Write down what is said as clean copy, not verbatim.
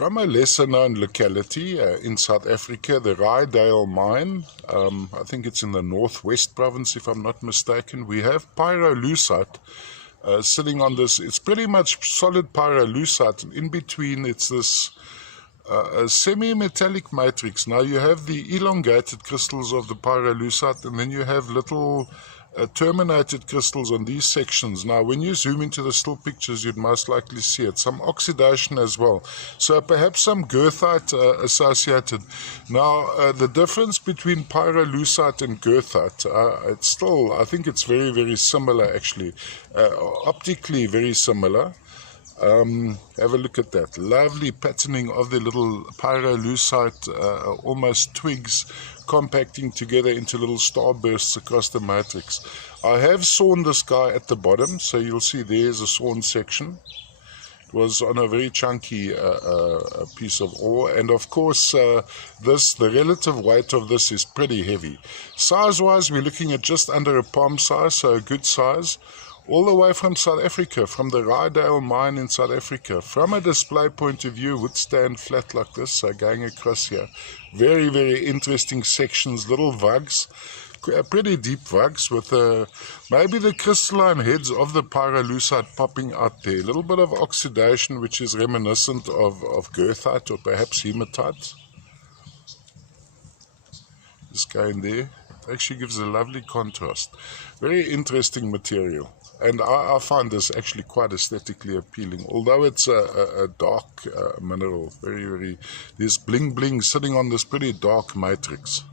from a lesser known locality in South Africa, the Rydale mine. I think it's in the northwest province, if I'm not mistaken. We have pyrolusite sitting on this. It's pretty much solid pyrolusite, and in between it's this a semi-metallic matrix. Now you have the elongated crystals of the pyrolusite, and then you have little terminated crystals on these sections. Now when you zoom into the still pictures, you'd most likely see it. Some oxidation as well, so perhaps some goethite associated. Now the difference between pyrolusite and goethite, it's still, I think it's very, very similar actually, optically very similar. Have a look at that lovely patterning of the little pyrolusite, almost twigs compacting together into little starbursts across the matrix. I have sawn this guy at the bottom, so you'll see there's a sawn section. It was on a very chunky piece of ore, and of course the relative weight of this is pretty heavy. Size wise, we're looking at just under a palm size, so a good size. All the way from South Africa, from the Rydale mine in South Africa. From a display point of view, would stand flat like this, so going across here. Very, very interesting sections, little vugs, pretty deep vugs with maybe the crystalline heads of the pyrolusite popping out there. A little bit of oxidation, which is reminiscent of goethite or perhaps hematite. Just going there. It actually gives a lovely contrast. Very interesting material. And I find this actually quite aesthetically appealing, although it's a dark mineral. Very, very, there's bling bling sitting on this pretty dark matrix.